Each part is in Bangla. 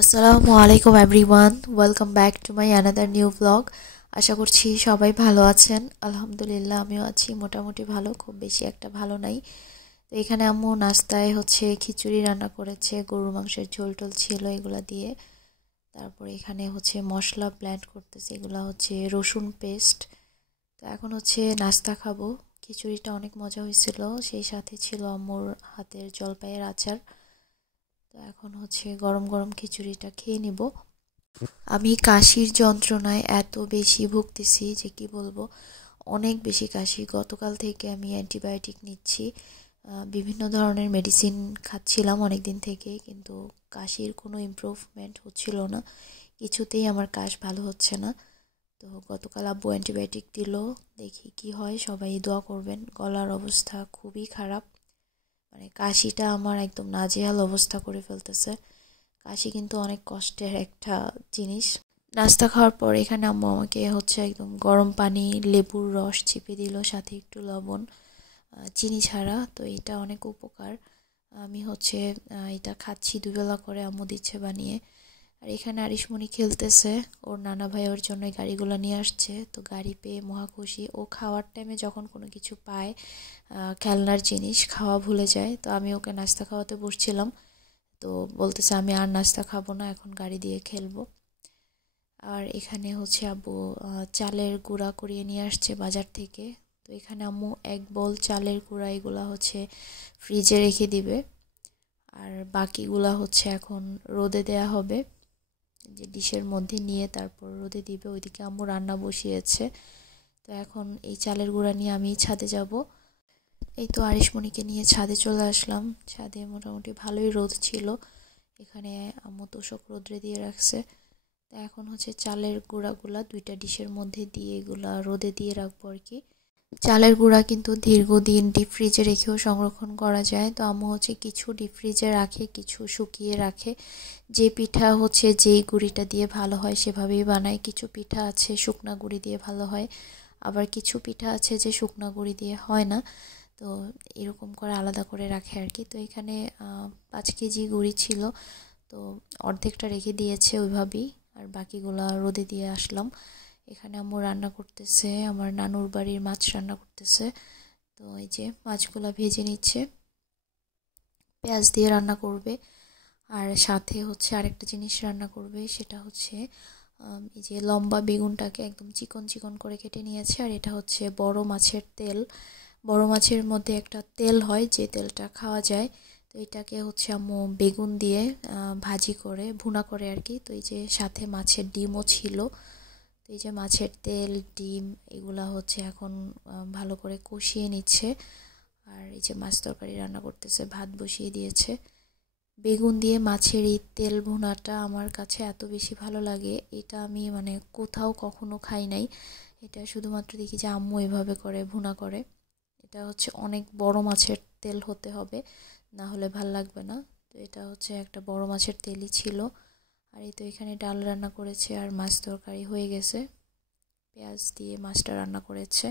আসসালামু আলাইকুম everyone, welcome back to my another new blog. আশা করছি সবাই ভালো আছেন। আলহামদুলিল্লাহ আমিও আছি মোটামুটি ভালো, খুব বেশি একটা ভালো নাই। তো এখানে আম্মু নাস্তায় খিচুড়ি রান্না করেছে, গরুর মাংসের ঝোল টোল ছিল এগুলা দিয়ে। তারপরে এখানে মশলা ব্লেন্ড করতেছে, এগুলা রসুন পেস্ট। তো এখন নাস্তা খাবো। খিচুড়িটা অনেক মজা হয়েছিল, সেই সাথে ছিল আম্মুর হাতের জলপাইয়ের আচার। তো এখন গরম গরম খিচুড়িটা খেয়ে নিব। আমি কাশির যন্ত্রণায় এত বেশি ভুগতেছি যে কি বলবো, অনেক বেশি কাশি। গতকাল থেকে আমি অ্যান্টিবায়োটিক নিচ্ছি, বিভিন্ন ধরনের মেডিসিন খাচ্ছিলাম অনেক দিন থেকে, কিন্তু কাশির কোনো ইমপ্রুভমেন্ট হচ্ছিল না, কিছুতেই আমার কাশ ভালো হচ্ছে না। তো গতকাল আব্বু অ্যান্টিবায়োটিক দিল, দেখি কি হয়, সবাই দোয়া করবেন। গলার অবস্থা খুবই খারাপ, মানে কাশিটা আমার একদম নাজেহাল অবস্থা করে ফেলতেছে। কাশি কিন্তু অনেক কষ্টের একটা জিনিস। নাস্তা খাওয়ার পর এখানে আম্মু আমাকে একদম গরম পানি, লেবুর রস চিপে দিল, সাথে একটু লবণ, চিনি ছাড়া। তো এটা অনেক উপকার। আমি এটা খাচ্ছি দুবেলা করে, আম্মু দিচ্ছে বানিয়ে। আর এখানে আরিশমণি খেলতেছে, ওর নানা ভাই ওর জন্য গাড়িগুলো নিয়ে আসছে। তো গাড়ি পেয়ে মহা খুশি। ও খাওয়ার টাইমে যখন কোনো কিছু পায়, খেলনার জিনিস, খাওয়া ভুলে যায়। তো আমি ওকে নাস্তা খাওয়াতে বসছিলাম, তো বলতেছে আমি আর নাস্তা খাবো না, এখন গাড়ি দিয়ে খেলবো। আর এখানে আব্বু চালের গুঁড়া করিয়ে নিয়ে আসছে বাজার থেকে। তো এখানে আম্মু এক বল চালের গুঁড়া এগুলা ফ্রিজে রেখে দিবে, আর বাকিগুলা এখন রোদে দেয়া হবে, যে ডিশের মধ্যে নিয়ে তারপর রোদে দিবে। ওইদিকে আম্মু রান্না বসিয়েছে। তো এখন এই চালের গুঁড়া নিয়ে আমি ছাদে যাব। এই তো আরিশমণিকে নিয়ে ছাদে চলে আসলাম। ছাদে মোটামুটি ভালোই রোদ ছিল, এখানে আম্মু তোষক রোদ্রে দিয়ে রাখছে। তো এখন চালের গুঁড়াগুলা দুইটা ডিশের মধ্যে দিয়ে এগুলা রোদে দিয়ে রাখবো আর কি। চালের গুঁড়া কিন্তু দীর্ঘদিন ডিপ ফ্রিজে রেখেও সংরক্ষণ করা যায়। তো আম্মু কিছু ডিপ ফ্রিজে রাখে, কিছু শুকিয়ে রাখে। যে পিঠা যেই গুঁড়িটা দিয়ে ভালো হয় সেভাবেই বানায়। কিছু পিঠা আছে শুকনা গুঁড়ি দিয়ে ভালো হয়, আবার কিছু পিঠা আছে যে শুকনা গুঁড়ি দিয়ে হয় না। তো এরকম করে আলাদা করে রাখে আর কি। তো এখানে 5 কেজি গুঁড়ি ছিল, তো অর্ধেকটা রেখে দিয়েছে ওইভাবেই, আর বাকিগুলা রোদে দিয়ে আসলাম। এখানে আম্মু রান্না করতেছে, আমার নানুর বাড়ির মাছ রান্না করতেছে। তো এই যে মাছগুলা ভেজে নিচ্ছে, পেঁয়াজ দিয়ে রান্না করবে। আর সাথে আরেকটা জিনিস রান্না করবে, সেটা এই যে লম্বা বেগুনটাকে একদম চিকন চিকন করে কেটে নিয়েছে। আর এটা বড় মাছের তেল। বড় মাছের মধ্যে একটা তেল হয়, যে তেলটা খাওয়া যায়। তো এটাকে আম্মু বেগুন দিয়ে ভাজি করে, ভুনা করে আর কি। তো এই যে সাথে মাছের ডিমও ছিল। তো এই যে মাছের তেল, ডিম এগুলা এখন ভালো করে কষিয়ে নিচ্ছে। আর এই যে মাছ তরকারি রান্না করতেছে, ভাত বসিয়ে দিয়েছে। বেগুন দিয়ে মাছের এই তেল ভুনাটা আমার কাছে এত বেশি ভালো লাগে, এটা আমি মানে কোথাও কখনো খাই নাই। এটা শুধুমাত্র দেখি যে আম্মু এভাবে করে, ভুনা করে। এটা অনেক বড় মাছের তেল হতে হবে, না হলে ভাল লাগবে না। তো এটা একটা বড় মাছের তেলই ছিল। আর এই তো এখানে ডাল রান্না করেছে, আর মাছ তরকারি হয়ে গেছে। পেঁয়াজ দিয়ে মাছটা রান্না করেছে,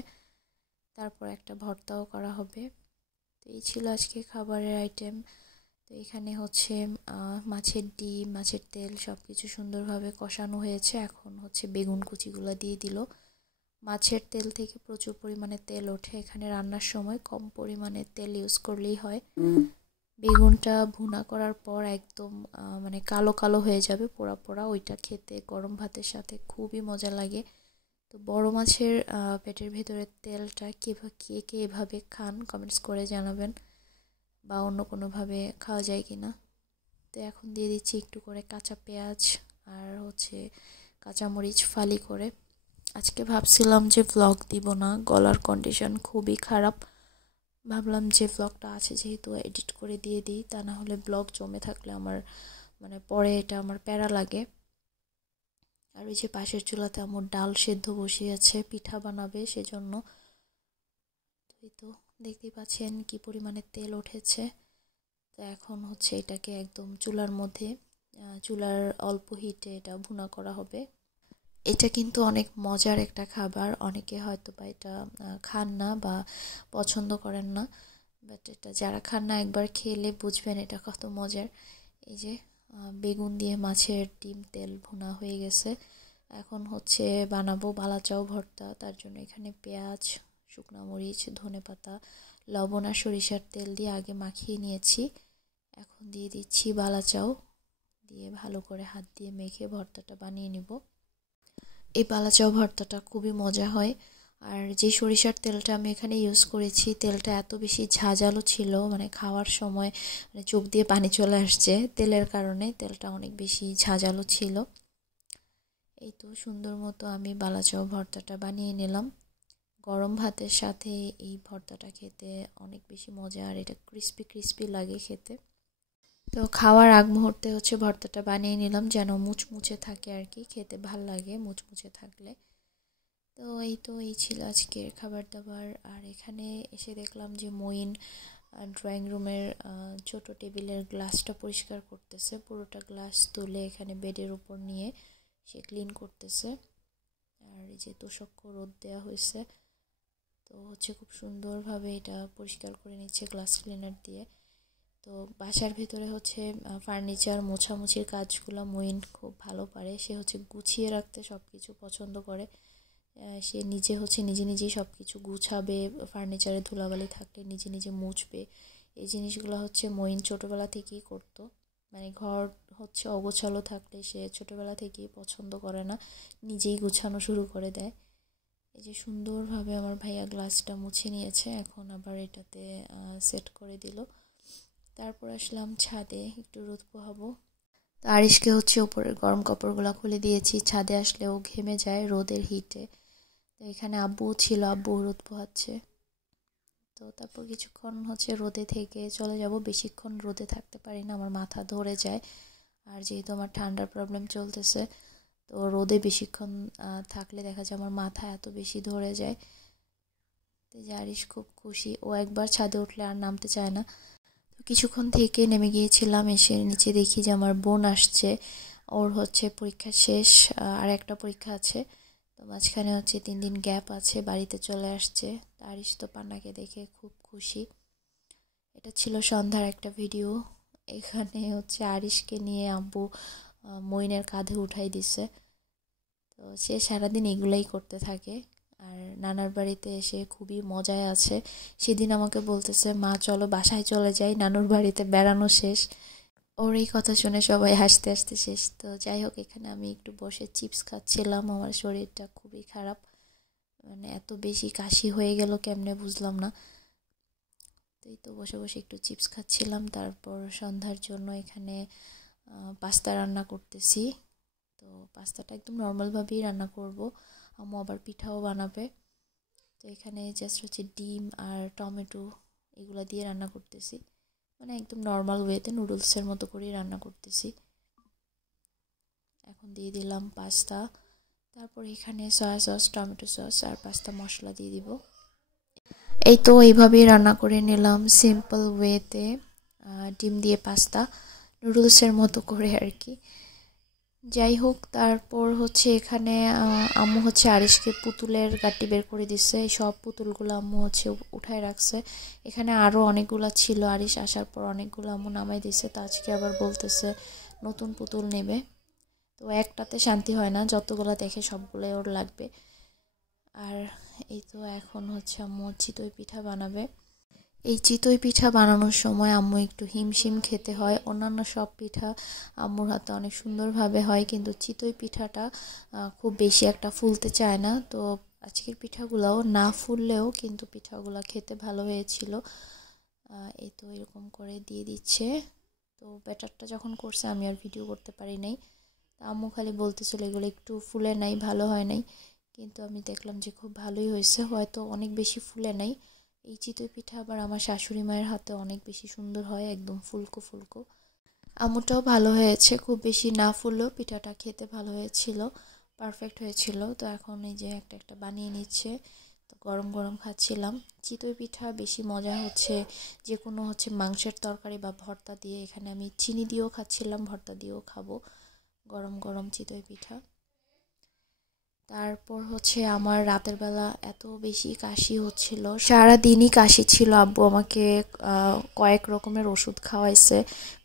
তারপর একটা ভর্তাও করা হবে। তো এই ছিল আজকে খাবারের আইটেম। তো এখানে মাছের ডিম, মাছের তেল সব কিছু সুন্দরভাবে কষানো হয়েছে। এখন বেগুন কুচিগুলো দিয়ে দিল। মাছের তেল থেকে প্রচুর পরিমাণে তেল ওঠে, এখানে রান্নার সময় কম পরিমাণে তেল ইউজ করলেই হয়। বেগুনটা ভুনা করার পর একদম মানে কালো কালো হয়ে যাবে, পোড়া পোড়া। ওইটা খেতে গরম ভাতের সাথে খুবই মজা লাগে। তো বড় মাছের পেটের ভেতরের তেলটা কে কে এভাবে খান কমেন্টস করে জানাবেন, বা অন্য কোনোভাবে খাওয়া যায় কি না। তো এখন দিয়ে দিচ্ছি একটু করে কাঁচা পেঁয়াজ, আর কাঁচামরিচ ফালি করে। আজকে ভাবছিলাম যে ভ্লগ দিব না, গলার কন্ডিশন খুবই খারাপ। ভাবলাম যে ভ্লগটা আছে যেহেতু এডিট করে দিয়ে দিই, তা না হলে ব্লগ জমে থাকলে আমার মানে পরে এটা আমার প্যারা লাগে। আর ওই যে পাশের চুলাতে আমার ডাল সেদ্ধ বসিয়েছে, পিঠা বানাবে সেজন্য। এই তো দেখতেই পাচ্ছেন কি পরিমাণে তেল উঠেছে। তো এখন এটাকে একদম চুলার মধ্যে, চুলার অল্প হিটে এটা ভুনা করা হবে। এটা কিন্তু অনেক মজার একটা খাবার, অনেকে হয়তো বা এটা খান না বা পছন্দ করেন না, বাট এটা যারা খান না একবার খেলে বুঝবেন এটা কত মজার। এই যে বেগুন দিয়ে মাছের ডিম তেল ভুনা হয়ে গেছে। এখন হচ্ছে বানাবো বালাচাও ভর্তা। তার জন্য এখানে পেঁয়াজ, শুকনো মরিচ, ধনেপাতা, লবণ আর সরিষার তেল দিয়ে আগে মাখিয়ে নিয়েছি। এখন দিয়ে দিচ্ছি বালাচাও, দিয়ে ভালো করে হাত দিয়ে মেখে ভর্তাটা বানিয়ে নিব। এই বালাচাও ভর্তাটা খুবই মজা হয়। আর যে সরিষার তেলটা আমি এখানে ইউজ করেছি, তেলটা এত বেশি ঝাঁঝালো ছিল, মানে খাওয়ার সময় মানে চোখ দিয়ে পানি চলে আসছে তেলের কারণে। তেলটা অনেক বেশি ঝাঁঝালো ছিল। এই তো সুন্দর মতো আমি বালাচাও ভর্তাটা বানিয়ে নিলাম। গরম ভাতের সাথে এই ভর্তাটা খেতে অনেক বেশি মজা, আর এটা ক্রিস্পি ক্রিস্পি লাগে খেতে। তো খাওয়ার আগ মুহূর্তে হচ্ছে ভর্তাটা বানিয়ে নিলাম, যেন মুচমুচে থাকে আর কি, খেতে ভাল লাগে মুচমুচে থাকলে। তো এই ছিল আজকের খাবার দাবার। আর এখানে এসে দেখলাম যে মঈন ড্রয়িং রুমের ছোট টেবিলের গ্লাসটা পরিষ্কার করতেছে। পুরোটা গ্লাস তুলে এখানে বেডের উপর নিয়ে সে ক্লিন করতেছে। আর এই যে তোশক রোদ দেওয়া হয়েছে, তো হচ্ছে খুব সুন্দরভাবে এটা পরিষ্কার করে নিচ্ছে গ্লাস ক্লিনার দিয়ে। তো বাসার ভেতরে হচ্ছে ফার্নিচার মোছামুছির কাজগুলো মঈন খুব ভালো পারে। সে হচ্ছে গুছিয়ে রাখতে সব কিছু পছন্দ করে। সে নিজে হচ্ছে নিজে নিজেই সব কিছু গুছাবে, ফার্নিচারে ধুলাবালি থাকলে নিজে নিজে মুছবে। এই জিনিসগুলো হচ্ছে মঈন ছোটোবেলা থেকেই করতো। মানে ঘর হচ্ছে অগোছালো থাকলে সে ছোটোবেলা থেকেই পছন্দ করে না, নিজেই গুছানো শুরু করে দেয়। এই যে সুন্দরভাবে আমার ভাইয়া গ্লাসটা মুছে নিয়েছে, এখন আবার এটাতে সেট করে দিল। তারপর আসলাম ছাদে একটু রোদ পোহাবো। তো আরিশকে হচ্ছে উপরের গরম কাপড়গুলো খুলে দিয়েছি, ছাদে আসলেও ঘেমে যায় রোদের হিটে। তো এখানে আব্বু ছিল, আব্বু রোদ পোহাচ্ছে। তো তারপর কিছুক্ষণ হচ্ছে রোদে থেকে চলে যাব। বেশিক্ষণ রোদে থাকতে পারি না, আমার মাথা ধরে যায়। আর যেহেতু আমার ঠান্ডার প্রবলেম চলতেছে, তো রোদে বেশিক্ষণ থাকলে দেখা যায় আমার মাথা এত বেশি ধরে যায়। তো যে আরিশ খুব খুশি, ও একবার ছাদে উঠলে আর নামতে চায় না। তো কিছুক্ষণ থেকে নেমে গিয়েছিলাম, এসে নিচে দেখি যে আমার বোন আসছে। ওর হচ্ছে পরীক্ষা শেষ, আর একটা পরীক্ষা আছে। তো মাঝখানে হচ্ছে 3 দিন গ্যাপ আছে, বাড়িতে চলে আসছে। আরিশ তো পান্নাকে দেখে খুব খুশি। এটা ছিল সন্ধ্যার একটা ভিডিও। এখানে হচ্ছে আরিশকে নিয়ে আব্বু মইনের কাঁধে উঠাই দিছে। তো সে সারাদিন এগুলাই করতে থাকে। আর নানার বাড়িতে এসে খুবই মজায় আছে। সেদিন আমাকে বলতেছে, মা চলো বাসায় চলে যাই, নানুর বাড়িতে বেড়ানো শেষ। ওর এই কথা শুনে সবাই হাসতে হাসতে শেষ। তো যাই হোক, এখানে আমি একটু বসে চিপস খাচ্ছিলাম। আমার শরীরটা খুবই খারাপ, মানে এত বেশি কাশি হয়ে গেল কেমনে বুঝলাম না। তো এই তো বসে বসে একটু চিপস খাচ্ছিলাম। তারপর সন্ধ্যার জন্য এখানে পাস্তা রান্না করতেছি। তো পাস্তাটা একদম নর্মালভাবেই রান্না করব। আম্মু আবার পিঠাও বানাবে। তো এখানে জাস্ট হচ্ছে ডিম আর টমেটো এগুলো দিয়ে রান্না করতেছি, মানে একদম নর্মাল ওয়েতে নুডলসের মতো করেই রান্না করতেছি। এখন দিয়ে দিলাম পাস্তা। তারপর এখানে সয়া সস, টমেটো সস আর পাস্তা মশলা দিয়ে দিব। এই তো এইভাবেই রান্না করে নিলাম সিম্পল ওয়েতে, ডিম দিয়ে পাস্তা নুডলসের মতো করে আর কি। যাই হোক, তারপর হচ্ছে এখানে আম্মু হচ্ছে আরিশকে পুতুলের গাটি বের করে দিচ্ছে। এই সব পুতুলগুলো আম্মু হচ্ছে উঠায় রাখছে। এখানে আরও অনেকগুলো ছিল, আরিশ আসার পর অনেকগুলো আম্মু নামাই দিচ্ছে। তো আজকে আবার বলতেছে নতুন পুতুল নেবে। তো একটাতে শান্তি হয় না, যতগুলো দেখে সবগুলোই ওর লাগবে। আর এই তো এখন হচ্ছে আম্মু চিতই পিঠা বানাবে। এই চিতই পিঠা বানানোর সময় আম্মু একটু হিমশিম খেতে হয়। অন্যান্য সব পিঠা আম্মুর হাতে অনেক সুন্দরভাবে হয়, কিন্তু চিতই পিঠাটা খুব বেশি একটা ফুলতে চায় না। তো আজকের পিঠাগুলোও না ফুললেও কিন্তু পিঠাগুলো খেতে ভালো হয়েছিল। এই তো এরকম করে দিয়ে দিচ্ছে। তো ব্যাটারটা যখন করছে আমি আর ভিডিও করতে পারি নাই। আম্মু খালি বলতেছিল এগুলো একটু ফুলে নাই, ভালো হয় নাই। কিন্তু আমি দেখলাম যে খুব ভালোই হয়েছে, হয়তো অনেক বেশি ফুলে নাই। এই চিতই পিঠা আবার আমার শাশুড়ি মায়ের হাতে অনেক বেশি সুন্দর হয়, একদম ফুলকো ফুলকো। আম্মুটাও ভালো হয়েছে, খুব বেশি না ফুললেও পিঠাটা খেতে ভালো হয়েছিল, পারফেক্ট হয়েছিল। তো এখন এই যে একটা একটা বানিয়ে নিচ্ছে, তো গরম গরম খাচ্ছিলাম। চিতই পিঠা বেশি মজা হচ্ছে যে কোনো হচ্ছে মাংসের তরকারি বা ভর্তা দিয়ে। এখানে আমি চিনি দিয়েও খাচ্ছিলাম, ভর্তা দিয়েও খাবো গরম গরম চিতই পিঠা। তারপর হচ্ছে আমার রাতের বেলা এত বেশি কাশি হচ্ছিল, সারাদিনই কাশি ছিল। আব্বু আমাকে কয়েক রকমের ওষুধ খাওয়াইছে,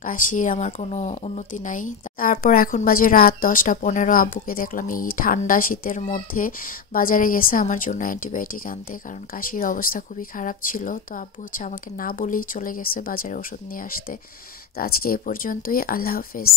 কাশির আমার কোনো উন্নতি নাই। তারপর এখন বাজে রাত 10টা 15, আব্বুকে দেখলাম এই ঠান্ডা শীতের মধ্যে বাজারে গেছে আমার জন্য অ্যান্টিবায়োটিক আনতে, কারণ কাশির অবস্থা খুবই খারাপ ছিল। তো আব্বু হচ্ছে আমাকে না বলেই চলে গেছে বাজারে ওষুধ নিয়ে আসতে। তো আজকে এ পর্যন্তই, আল্লাহ হাফেজ।